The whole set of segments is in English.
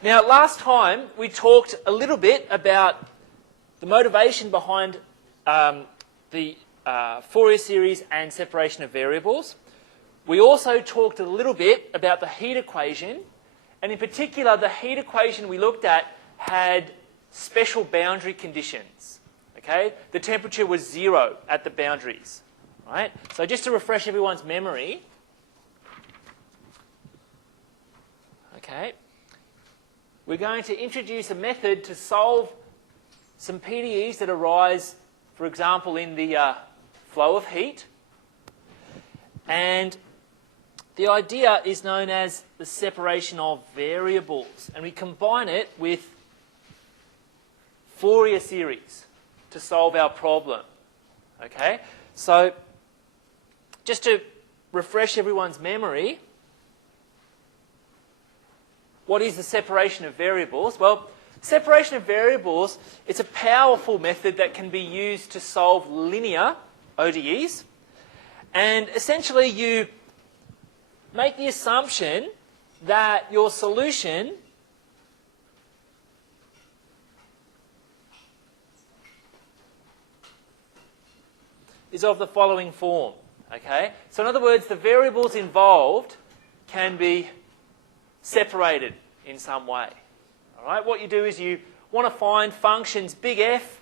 Now, last time we talked a little bit about the motivation behind the Fourier series and separation of variables. We also talked a little bit about the heat equation, and in particular, the heat equation we looked at had special boundary conditions. Okay, the temperature was 0 at the boundaries. Right? So just to refresh everyone's memory. Okay. We're going to introduce a method to solve some PDEs that arise, for example, in the flow of heat. And the idea is known as the separation of variables. And we combine it with Fourier series to solve our problem. Okay? So just to refresh everyone's memory, what is the separation of variables? Well, separation of variables, it's a powerful method that can be used to solve linear ODEs. And essentially you make the assumption that your solution is of the following form. Okay? So in other words, the variables involved can be separated in some way. All right? What you do is you want to find functions big F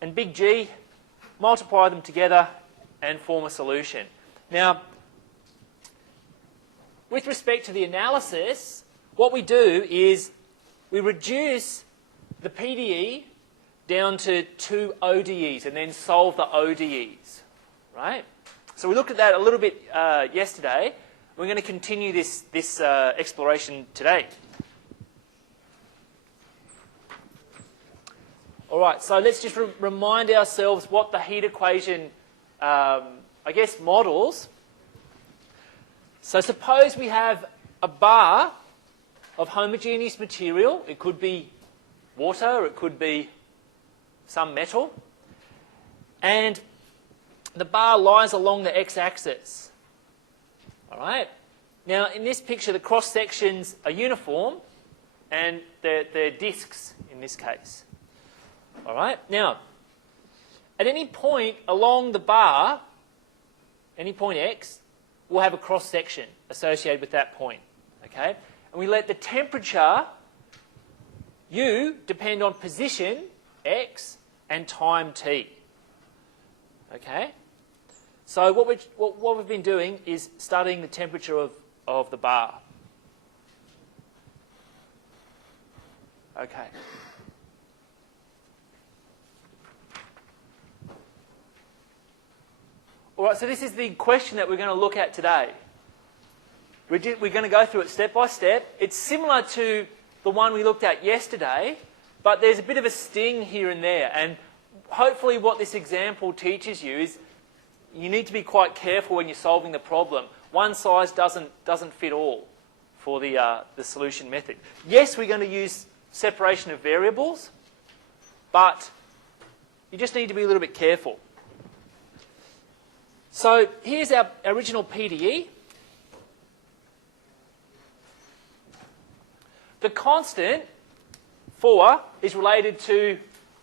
and big G, multiply them together and form a solution. Now, with respect to the analysis, what we do is we reduce the PDE down to 2 ODEs and then solve the ODEs. Right? So we looked at that a little bit yesterday. We're going to continue this exploration today. All right, so let's just remind ourselves what the heat equation, I guess, models. So suppose we have a bar of homogeneous material. It could be water, it could be some metal. And the bar lies along the x-axis. All right. Now, in this picture, the cross-sections are uniform, and they're discs in this case. All right. Now, at any point along the bar, any point x, we'll have a cross-section associated with that point. Okay. And we let the temperature, U, depend on position, x, and time, t. Okay. So what we've been doing is studying the temperature of the bar. Okay. All right, so this is the question that we're going to look at today. We're going to go through it step by step. It's similar to the one we looked at yesterday, but there's a bit of a sting here and there. And hopefully what this example teaches you is you need to be quite careful when you're solving the problem. One size doesn't fit all for the solution method. Yes, we're going to use separation of variables, but you just need to be a little bit careful. So here's our original PDE. The constant, 4, is related to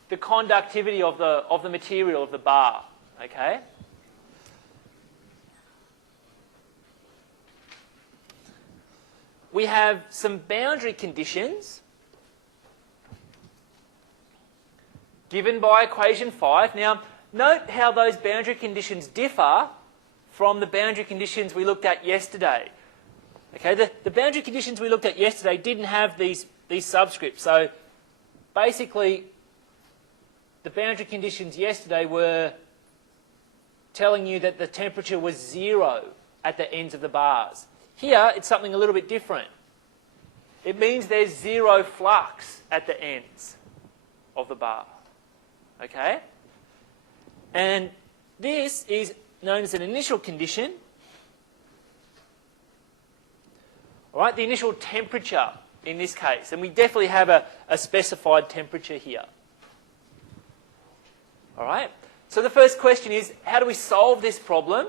the conductivity of the material of the bar. Okay? We have some boundary conditions given by equation 5. Now, note how those boundary conditions differ from the boundary conditions we looked at yesterday. Okay, the boundary conditions we looked at yesterday didn't have these subscripts. So basically, the boundary conditions yesterday were telling you that the temperature was 0 at the ends of the bars. Here, it's something a little bit different. It means there's 0 flux at the ends of the bar. Okay? And this is known as an initial condition. All right, the initial temperature in this case. And we definitely have a specified temperature here. All right? So the first question is, how do we solve this problem?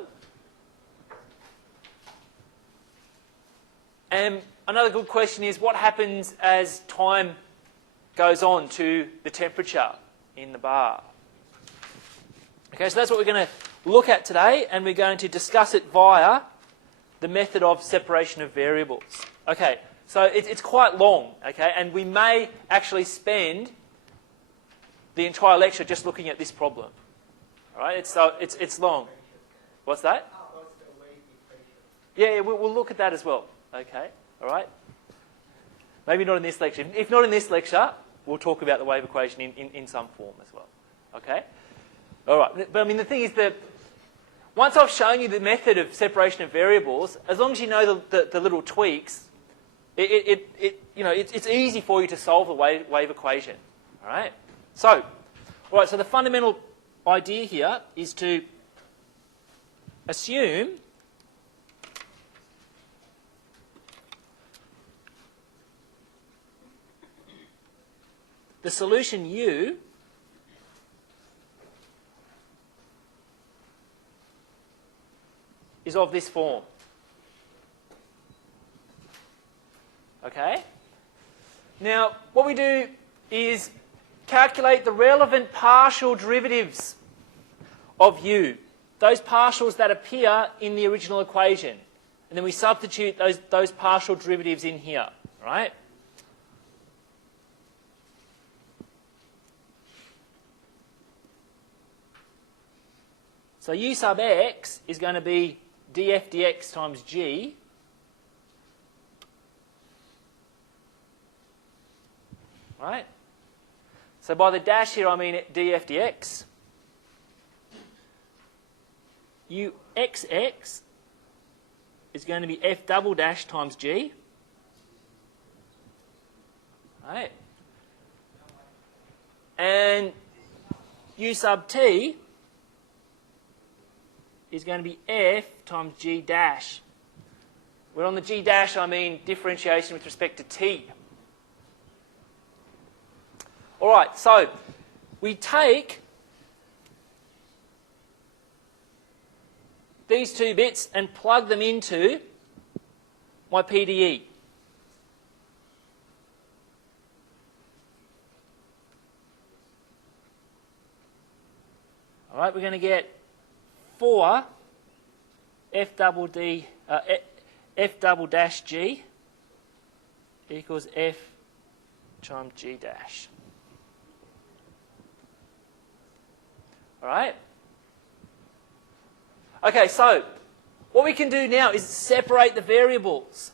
And another good question is, what happens as time goes on to the temperature in the bar? Okay, so that's what we're going to look at today, and we're going to discuss it via the method of separation of variables. Okay, so it's quite long, okay, and we may actually spend the entire lecture just looking at this problem. All right, it's long. What's that? Yeah, we'll look at that as well. Okay, all right. Maybe not in this lecture. If not in this lecture, we'll talk about the wave equation in some form as well. Okay? All right. But I mean, the thing is that once I've shown you the method of separation of variables, as long as you know the little tweaks, it's easy for you to solve the wave equation. All right? So the fundamental idea here is to assume the solution U is of this form. Okay? Now, what we do is calculate the relevant partial derivatives of U, those partials that appear in the original equation. And then we substitute those partial derivatives in here, right? So U sub x is going to be df dx times g. Right? So by the dash here, I mean df dx. U xx is going to be f double dash times g. Right? And U sub t is going to be f times g dash. Where on the g dash, I mean differentiation with respect to t. All right, so we take these two bits and plug them into my PDE. All right, we're going to get 4 f double dash g equals f times g dash. All right? Okay, so what we can do now is separate the variables.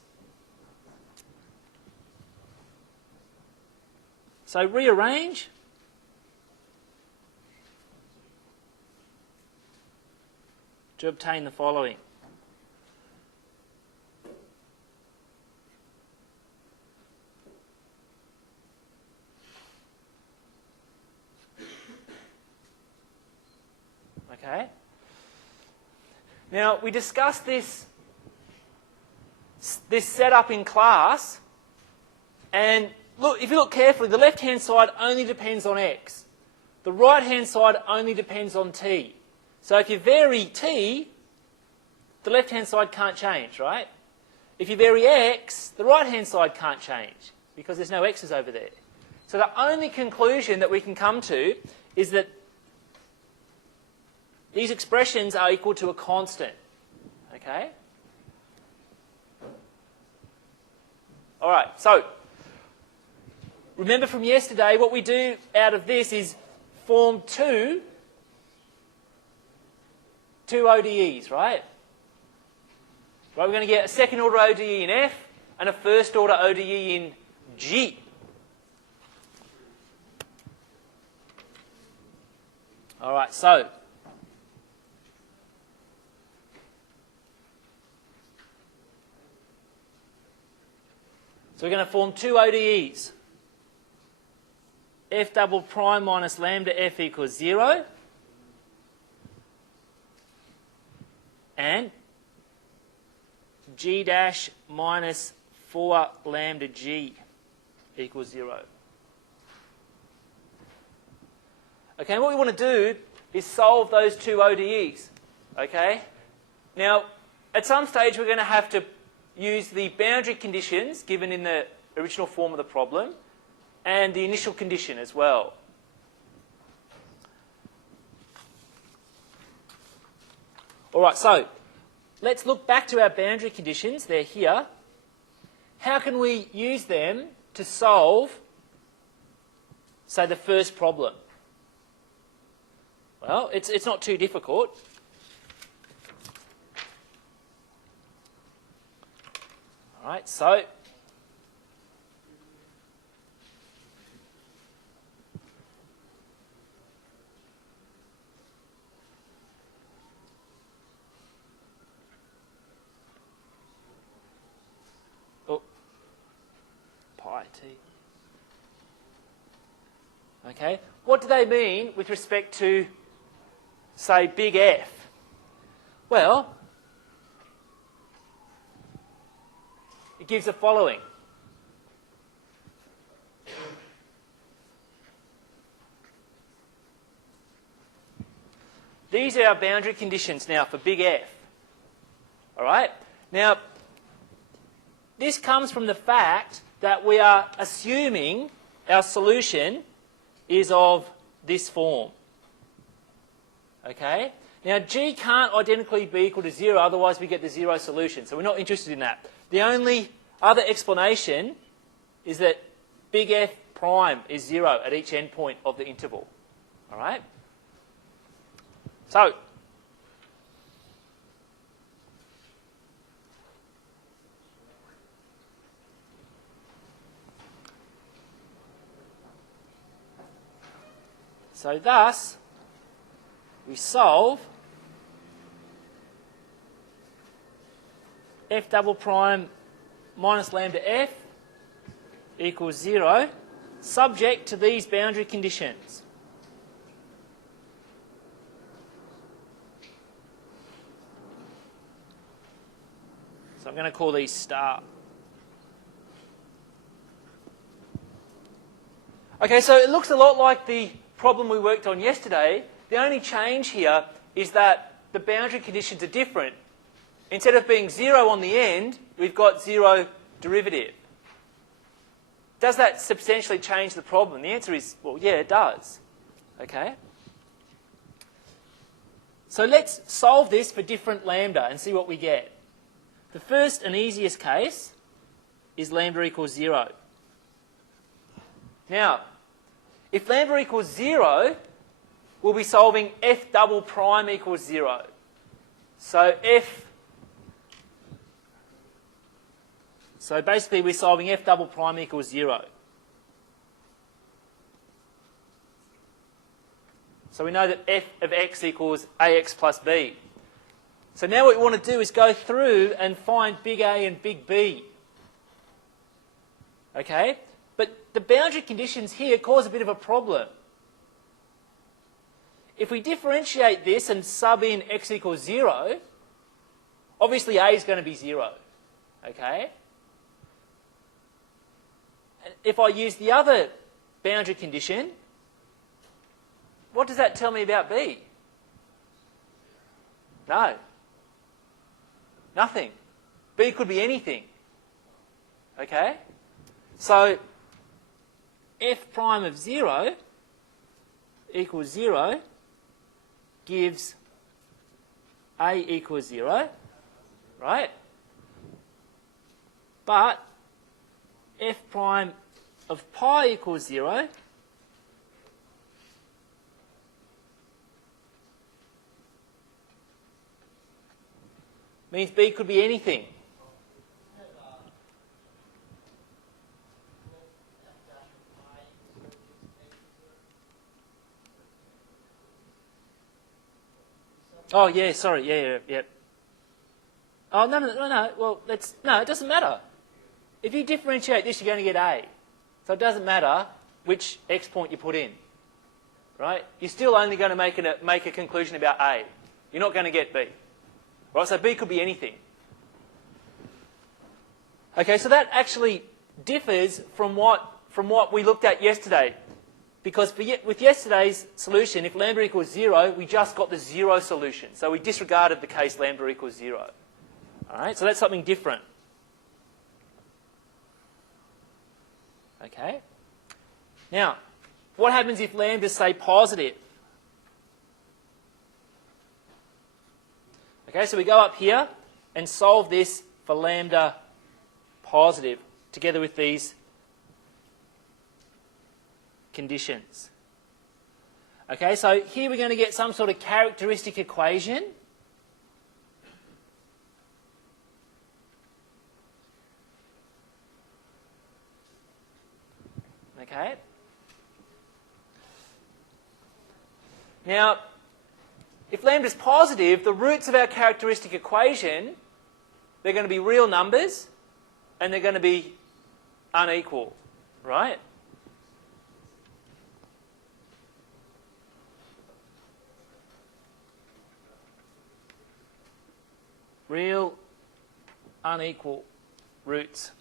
So rearrange. To obtain the following. Okay. Now, we discussed this setup in class, and look, if you look carefully, the left-hand side only depends on x. The right-hand side only depends on t. So if you vary t, the left-hand side can't change, right? If you vary x, the right-hand side can't change because there's no x's over there. So the only conclusion that we can come to is that these expressions are equal to a constant. Okay? All right, so remember from yesterday, what we do out of this is form two ODEs, right? Right, we're going to get a second order ODE in F and a first order ODE in G. All right, so we're going to form two ODEs. F double prime minus lambda F equals 0. And G dash minus 4 lambda G equals 0. Okay, and what we want to do is solve those two ODEs. Okay? Now, at some stage we're going to have to use the boundary conditions given in the original form of the problem and the initial condition as well. All right, so let's look back to our boundary conditions. They're here. How can we use them to solve, say, the first problem? Well, it's not too difficult. All right, so pi t. Okay, what do they mean with respect to, say, big F? Well, it gives the following. These are our boundary conditions now for big F. All right? Now, this comes from the fact that we are assuming our solution is of this form. Okay? Now, G can't identically be equal to 0, otherwise we get the 0 solution. So we're not interested in that. The only other explanation is that big F prime is 0 at each endpoint of the interval. All right? So thus, we solve f double prime minus lambda f equals 0, subject to these boundary conditions. So I'm going to call these star. Okay, so it looks a lot like the problem we worked on yesterday. The only change here is that the boundary conditions are different. Instead of being 0 on the end, we've got 0 derivative. Does that substantially change the problem? The answer is, well, yeah, it does. Okay? So let's solve this for different lambda and see what we get. The first and easiest case is lambda equals 0. Now, if lambda equals 0, we'll be solving f double prime equals 0. So basically we're solving f double prime equals 0. So we know that f of x equals ax plus b. So now what we want to do is go through and find big A and big B. Okay? But the boundary conditions here cause a bit of a problem. If we differentiate this and sub in x equals 0, obviously A is going to be 0. Okay? And if I use the other boundary condition, what does that tell me about B? No. Nothing. B could be anything. Okay? So f prime of 0 equals 0 gives A equals 0, right? But f prime of pi equals 0 means B could be anything. Oh, yeah, sorry, yeah. Oh, no. Well, no, it doesn't matter. If you differentiate this, you're going to get A. So it doesn't matter which x point you put in, right? You're still only going to make a conclusion about A. You're not going to get B. Right, so B could be anything. Okay, so that actually differs from what we looked at yesterday. Because with yesterday's solution, if lambda equals 0, we just got the 0 solution. So we disregarded the case lambda equals 0. All right, so that's something different. Okay? Now, what happens if lambda is, say, positive? Okay, so we go up here and solve this for lambda positive together with these conditions. Okay, so here we're going to get some sort of characteristic equation. Okay. Now, if lambda is positive, the roots of our characteristic equation, they're going to be real numbers and they're going to be unequal, right? Real unequal roots.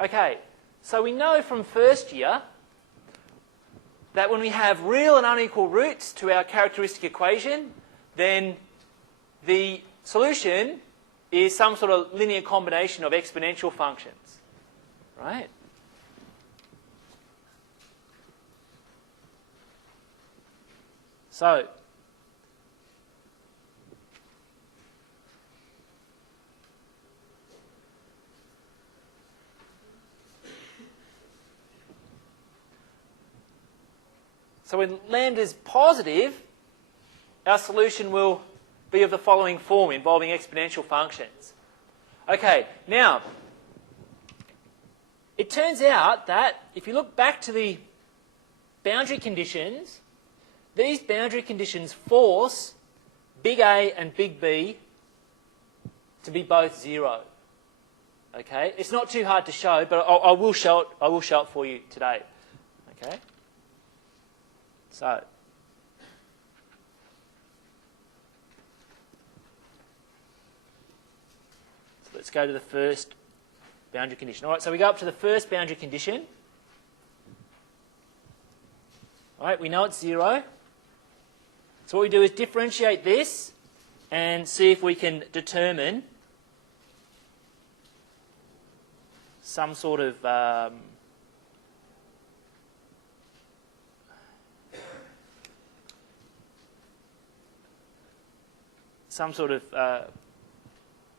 Okay, so we know from first year that when we have real and unequal roots to our characteristic equation, then the solution is some sort of linear combination of exponential functions, right? So, when lambda is positive, our solution will be of the following form, involving exponential functions. Okay, now, it turns out that if you look back to the boundary conditions, these boundary conditions force big A and big B to be both 0. Okay, it's not too hard to show, but I will show it for you today. Okay. So let's go to the first boundary condition. All right, so we go up to the first boundary condition. All right, we know it's 0. So what we do is differentiate this and see if we can determine some sort of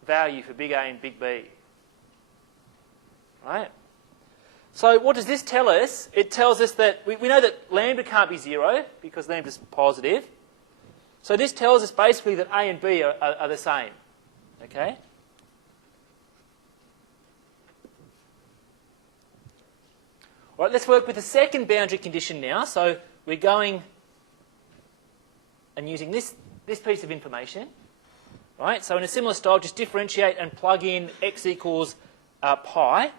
value for big A and big B. Right? So what does this tell us? It tells us that we know that lambda can't be 0 because lambda is positive. So this tells us basically that A and B are the same. Okay? All right, let's work with the second boundary condition now. So we're going and using this piece of information. Right? So in a similar style, just differentiate and plug in x equals pi.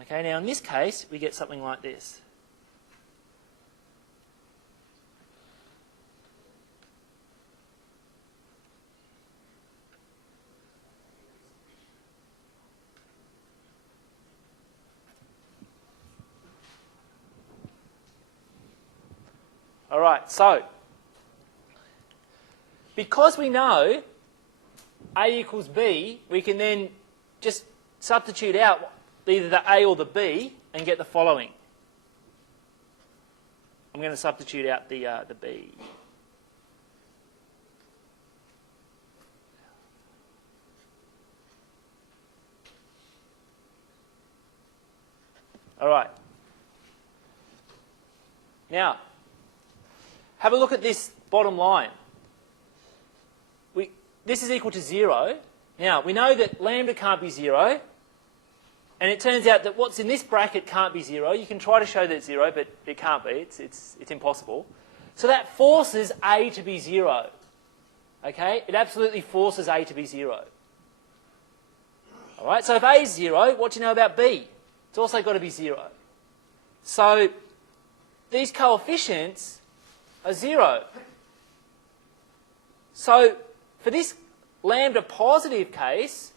Okay, now in this case, we get something like this. All right, so because we know A equals B, we can then just substitute out either the A or the B and get the following. I'm going to substitute out the B. All right. Now, have a look at this bottom line. This is equal to 0. Now, we know that lambda can't be 0. And it turns out that what's in this bracket can't be 0. You can try to show that it's 0, but it can't be. It's impossible. So that forces A to be 0. Okay? It absolutely forces A to be 0. All right? So if A is 0, what do you know about B? It's also got to be 0. So these coefficients are 0. So for this lambda positive case,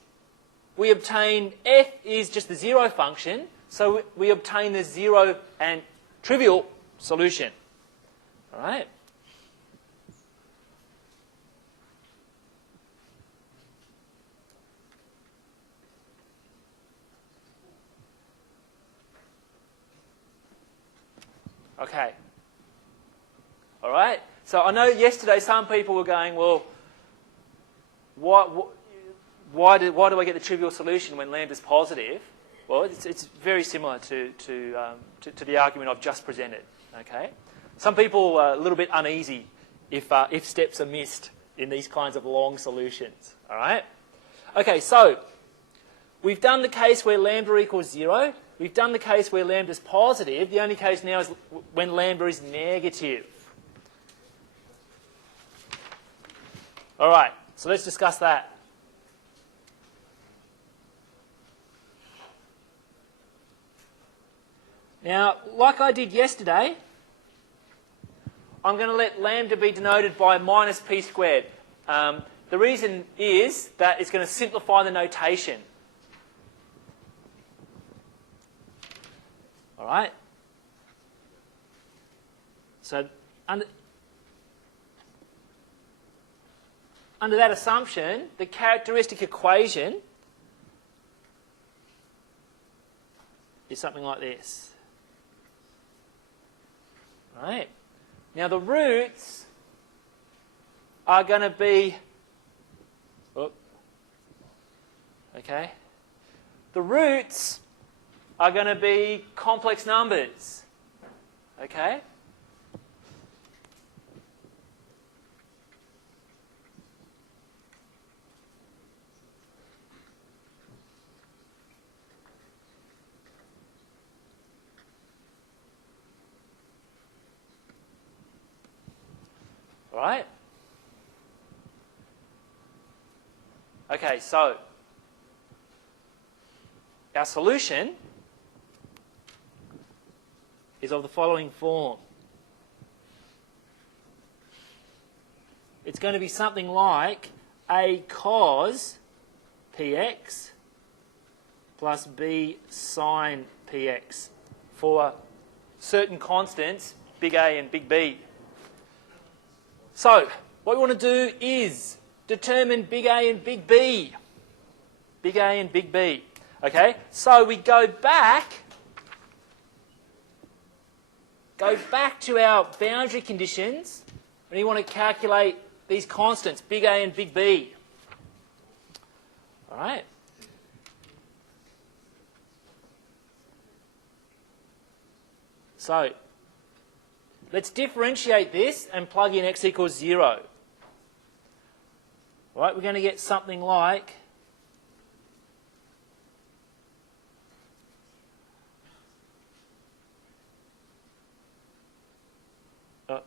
we obtain f is just the 0 function, so we obtain the 0 and trivial solution. All right? Okay. All right? So I know yesterday some people were going, well, why do I get the trivial solution when lambda is positive? Well, it's very similar to the argument I've just presented. Okay? Some people are a little bit uneasy if steps are missed in these kinds of long solutions. All right? Okay, so we've done the case where lambda equals 0. We've done the case where lambda is positive. The only case now is when lambda is negative. All right, so let's discuss that. Now, like I did yesterday, I'm going to let lambda be denoted by minus p squared. The reason is that it's going to simplify the notation. All right? So under that assumption, the characteristic equation is something like this. All right? Now the roots are going to be, okay? The roots are going to be complex numbers, okay? All right? Okay, so our solution is of the following form. It's going to be something like a cos px plus b sine px for certain constants, big A and big B. So, what we want to do is determine big A and big B. Big A and big B. Okay, so we go back to our boundary conditions and you want to calculate these constants, big A and big B. All right. So, let's differentiate this and plug in x equals 0. All right, we're going to get something like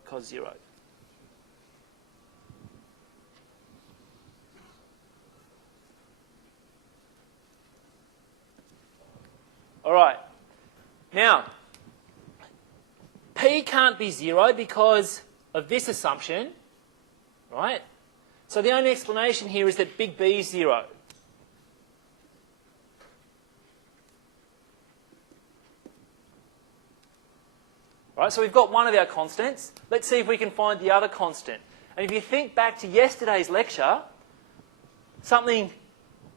cos 0. All right. Now, P can't be 0 because of this assumption, right? So the only explanation here is that big B is 0. Right, so we've got one of our constants. Let's see if we can find the other constant. And if you think back to yesterday's lecture, something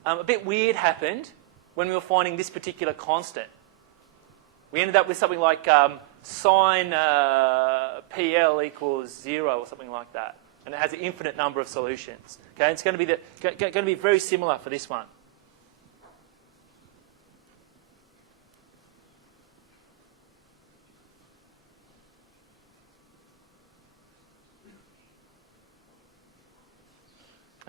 a bit weird happened when we were finding this particular constant. We ended up with something like sine PL equals 0 or something like that. And it has an infinite number of solutions. Okay, it's going to be very similar for this one.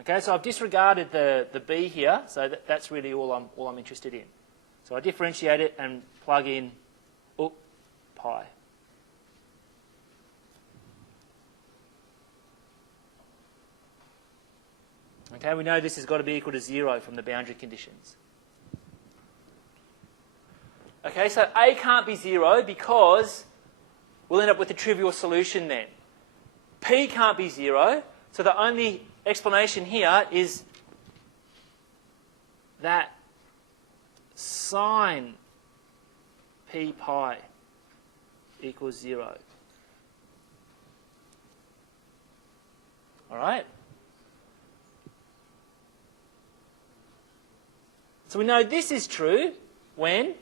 Okay, so I've disregarded the b here, so that's really all I'm interested in. So I differentiate it and plug in pi. Okay, we know this has got to be equal to 0 from the boundary conditions. Okay, so A can't be 0 because we'll end up with a trivial solution then. P can't be 0, so the only explanation here is that sine p pi equals 0. All right? So we know this is true when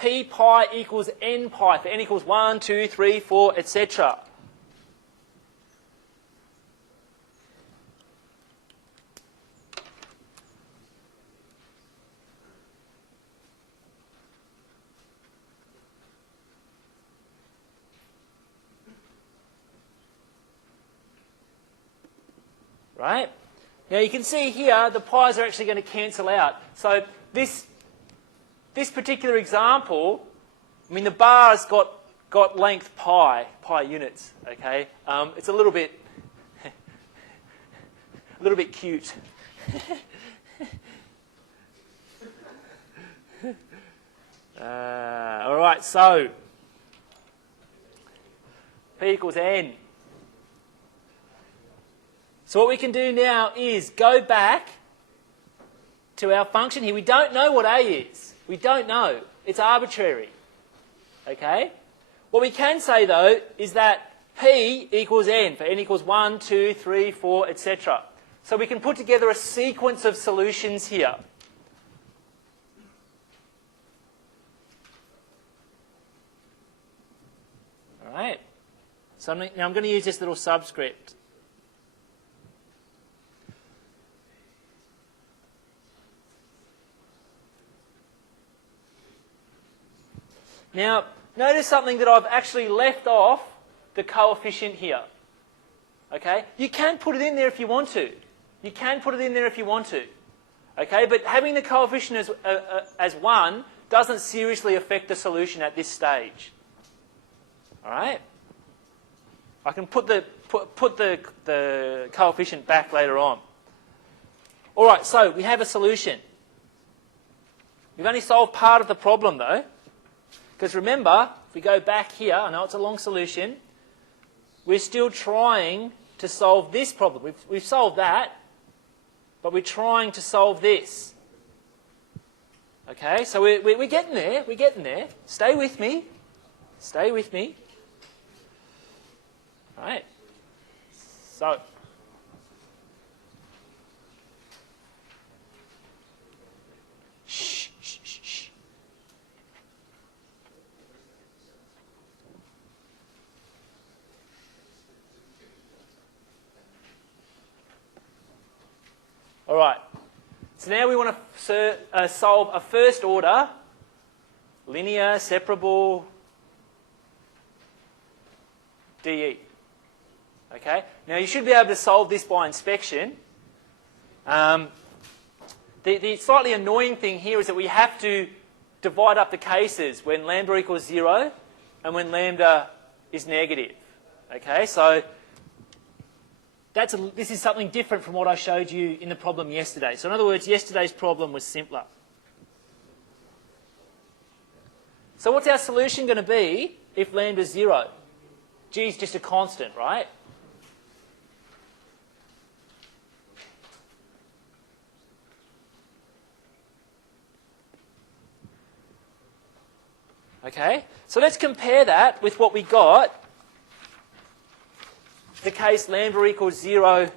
p pi equals n pi, for n equals 1, 2, 3, 4, etc. Right? Now you can see here the pi's are actually going to cancel out. So this particular example, I mean the bar's got length pi units. Okay, it's a little bit cute. All right, so p equals n. So what we can do now is go back to our function here. We don't know what a is. We don't know. It's arbitrary. Okay? What we can say, though, is that p equals n, for n equals 1, 2, 3, 4, etc. So we can put together a sequence of solutions here. All right? So now I'm going to use this little subscript. Now, notice something that I've actually left off the coefficient here. Okay? You can put it in there if you want to. You can put it in there if you want to. Okay? But having the coefficient as 1 doesn't seriously affect the solution at this stage. All right? I can put the coefficient back later on. All right, so we have a solution. We've only solved part of the problem, though. Because remember, if we go back here, I know it's a long solution, we're still trying to solve this problem. We've solved that, but we're trying to solve this. Okay, so we're getting there. We're getting there. Stay with me. Stay with me. All right. So, shh, shh, shh, shh. All right. So now we want to solve a first order, linear, separable DE. Okay. Now you should be able to solve this by inspection. The slightly annoying thing here is that we have to divide up the cases when lambda equals 0 and when lambda is negative. Okay, so this is something different from what I showed you in the problem yesterday. So in other words, yesterday's problem was simpler. So what's our solution going to be if lambda is 0? G is just a constant, right? Okay, so let's compare that with what we got, the case lambda equals 0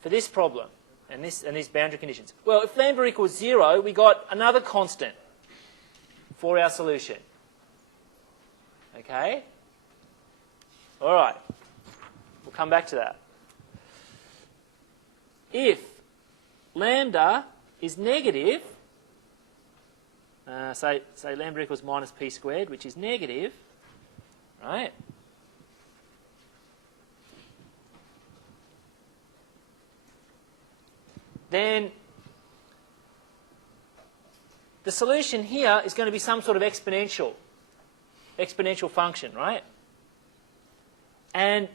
for this problem and these boundary conditions. Well, if lambda equals 0, we got another constant for our solution. Okay? All right. We'll come back to that. If lambda is negative, say lambda equals minus p squared, which is negative, right? Then the solution here is going to be some sort of exponential function, right? And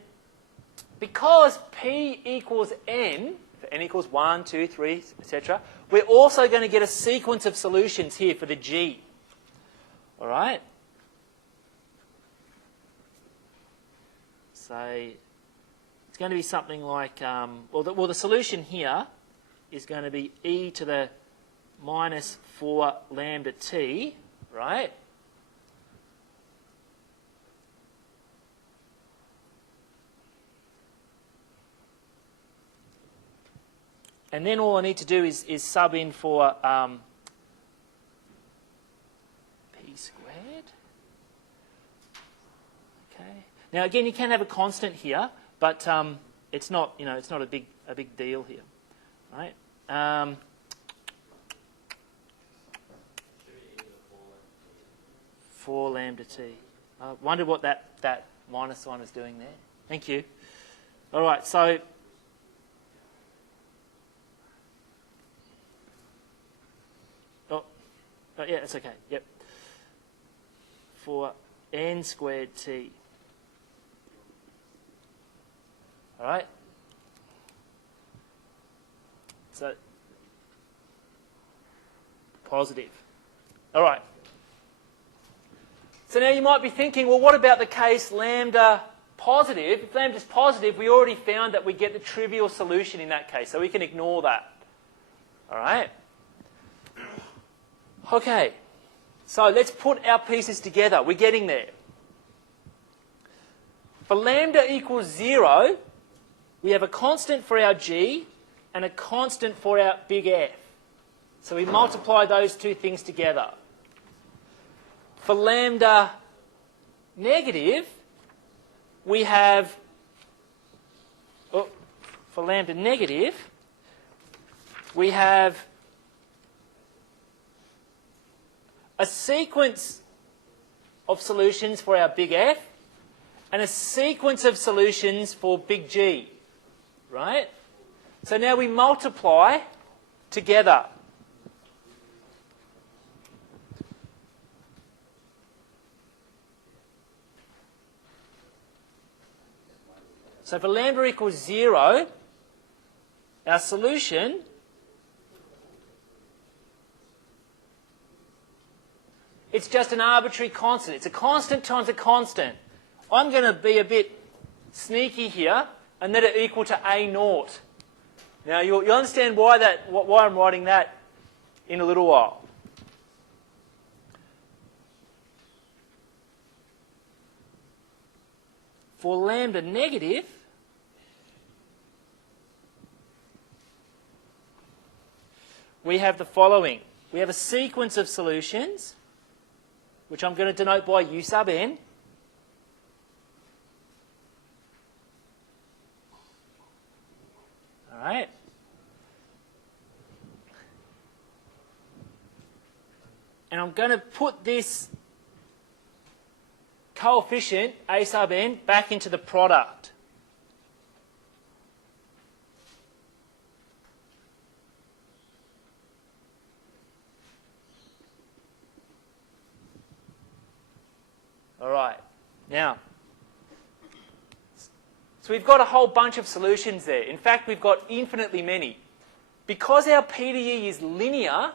because p equals n, for n equals 1, 2, 3, etc., we're also going to get a sequence of solutions here for the g. All right? So it's going to be something like, the solution here is going to be e to the minus 4 lambda t, right? And then all I need to do is sub in for p squared. Okay. Now again, you can have a constant here, but it's not, it's not a big deal here, right? 4 lambda t. I wonder what that minus sign is doing there. Thank you. All right, so oh yeah, it's okay. Yep. For n squared t. All right. So positive. All right. So now you might be thinking, well, what about the case lambda positive? If lambda's positive, we already found that we get the trivial solution in that case, so we can ignore that. All right? Okay. So let's put our pieces together. We're getting there. For lambda equals 0, we have a constant for our g and a constant for our big F. So we multiply those two things together. For lambda negative, we have, for lambda negative, we have a sequence of solutions for our big F and a sequence of solutions for big G, right? So now we multiply together. So for lambda equals 0, our solution it's just an arbitrary constant. It's a constant times a constant. I'm going to be a bit sneaky here and let it equal to A0. Now you'll understand why I'm writing that in a little while. For lambda negative, we have the following. We have a sequence of solutions, which I'm going to denote by U sub n. All right. And I'm going to put this coefficient, A sub n, back into the product. All right. Now, so we've got a whole bunch of solutions there. In fact, we've got infinitely many. Because our PDE is linear,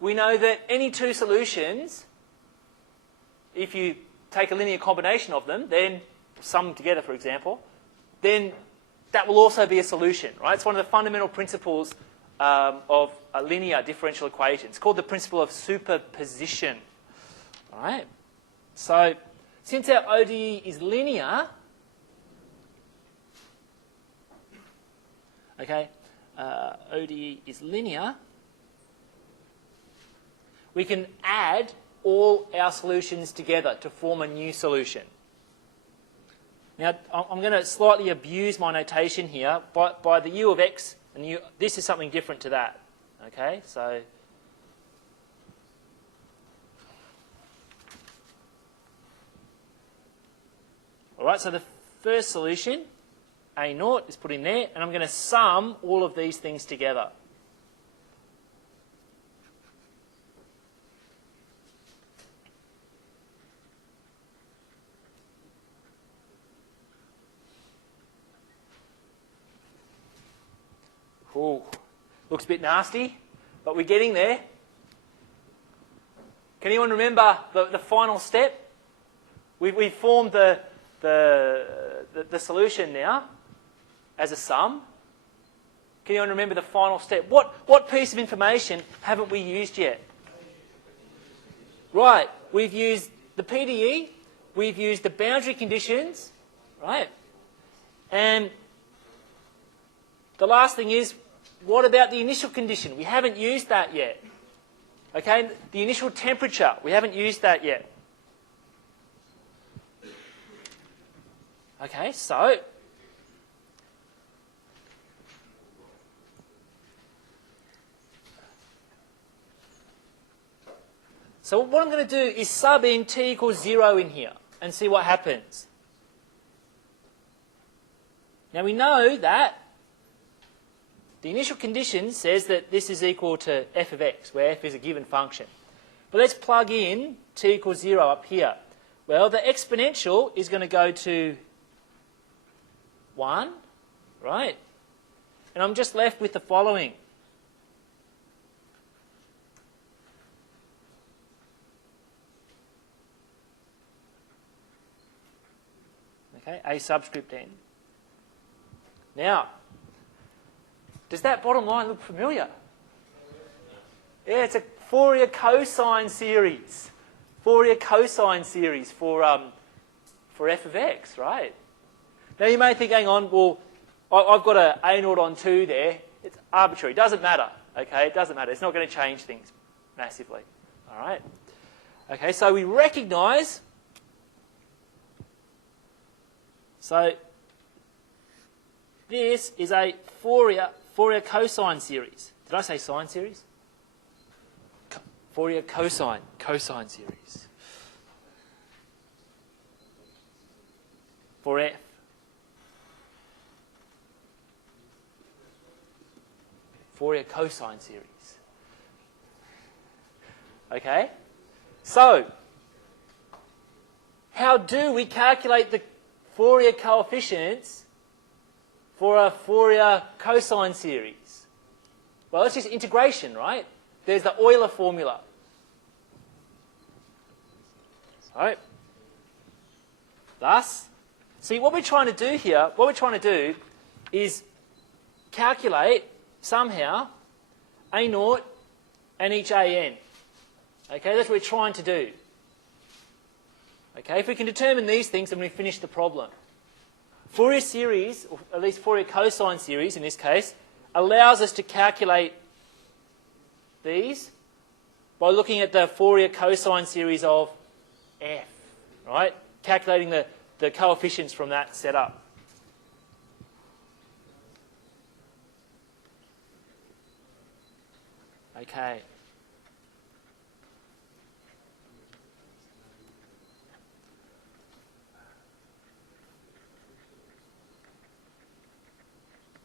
we know that any two solutions, if you take a linear combination of them, then sum them together, for example, then that will also be a solution, right? It's one of the fundamental principles of a linear differential equation. It's called the principle of superposition, all right? So since our ODE is linear, okay, ODE is linear, we can add all our solutions together to form a new solution. Now, I'm going to slightly abuse my notation here. By the u of x, and this is something different to that. Okay, so all right, so the first solution, A0, is put in there, and I'm going to sum all of these things together. Ooh, looks a bit nasty, but we're getting there. Can anyone remember the final step? We've formed the solution now as a sum. Can you remember the final step? What piece of information haven't we used yet? Right, we've used the PDE, we've used the boundary conditions, right? And the last thing is, what about the initial condition? We haven't used that yet. Okay, the initial temperature, we haven't used that yet. Okay, so what I'm going to do is sub in t equals 0 in here and see what happens. Now we know that the initial condition says that this is equal to f of x, where f is a given function. But let's plug in t equals 0 up here. Well, the exponential is going to go to 1, right? And I'm just left with the following. Okay, a subscript n. Now, does that bottom line look familiar? Yeah, it's a Fourier cosine series. Fourier cosine series for f of x, right? Now you may think, hang on, well, I've got a a0 on 2 there. It's arbitrary. It doesn't matter, okay? It doesn't matter. It's not going to change things massively, all right? Okay, so we recognise. So this is a Fourier cosine series. Did I say sine series? Fourier cosine series. For f. Fourier cosine series. Okay? So, how do we calculate the Fourier coefficients for a Fourier cosine series? Well, it's just integration, right? There's the Euler formula. Right? Thus, see, what we're trying to do here, is calculate somehow a0 and each an. Okay, that's what we're trying to do. Okay, if we can determine these things, then we finish the problem. Fourier series, or at least Fourier cosine series in this case, allows us to calculate these by looking at the Fourier cosine series of f, right? Calculating the coefficients from that setup. Okay.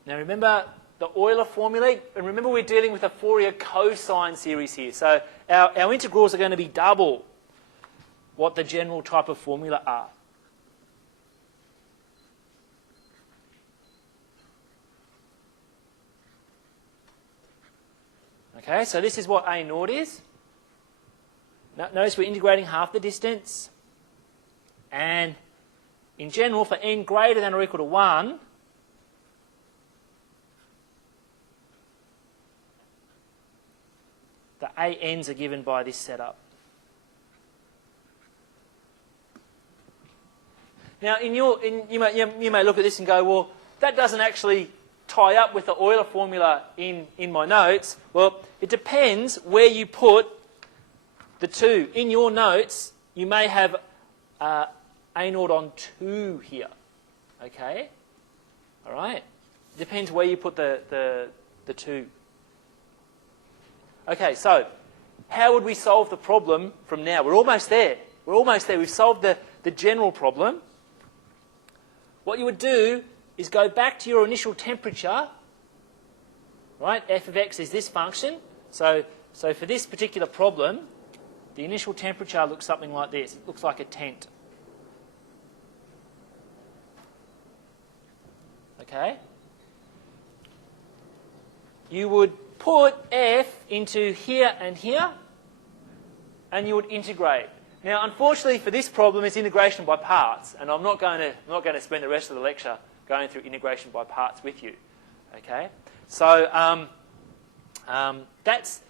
Now remember the Euler formula, and remember we're dealing with a Fourier cosine series here. So our integrals are going to be double what the general type of formula are. Okay, so this is what a0 is. Notice we're integrating half the distance. And in general, for n greater than or equal to 1, the ANs are given by this setup. Now, you may look at this and go, well, that doesn't actually tie up with the Euler formula in my notes. Well, it depends where you put the 2. In your notes, you may have a0 on 2 here. Okay? All right? Depends where you put the 2. Okay, so how would we solve the problem from now? We're almost there. We're almost there. We've solved the general problem. What you would do is go back to your initial temperature, right? F of x is this function. So for this particular problem, the initial temperature looks something like this. It looks like a tent. Okay? You would put f into here, and you would integrate. Now, unfortunately for this problem, it's integration by parts, and I'm not going to spend the rest of the lecture going through integration by parts with you. Okay? So that's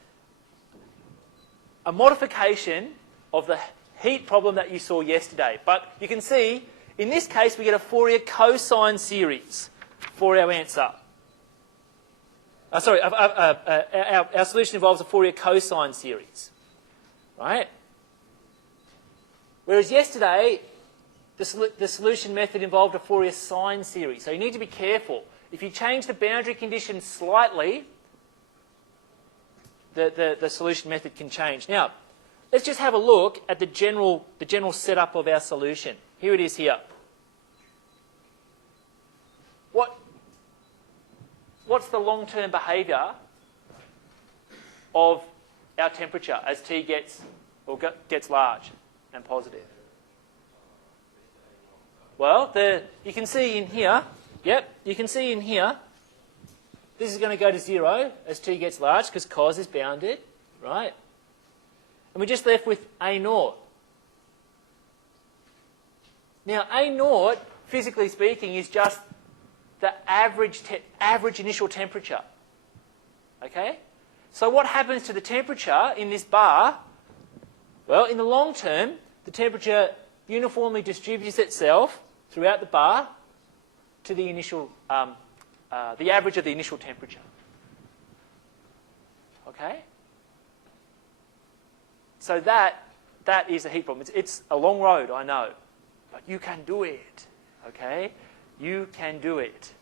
a modification of the heat problem that you saw yesterday. But you can see, in this case, we get a Fourier cosine series for our answer. Our solution involves a Fourier cosine series, right? Whereas yesterday, the solution method involved a Fourier sine series. So you need to be careful. If you change the boundary conditions slightly, the solution method can change. Now, let's just have a look at the general setup of our solution. Here it is here. What's the long-term behaviour of our temperature as T gets large and positive? Well, you can see in here, you can see in here, this is going to go to 0 as T gets large because cos is bounded, right? And we're just left with A naught. Now, A naught, physically speaking, is just the average initial temperature. Okay? So what happens to the temperature in this bar? Well, in the long term, the temperature uniformly distributes itself throughout the bar to the initial, the average of the initial temperature. Okay? So that is a heat problem. It's a long road, I know, but you can do it. Okay? You can do it.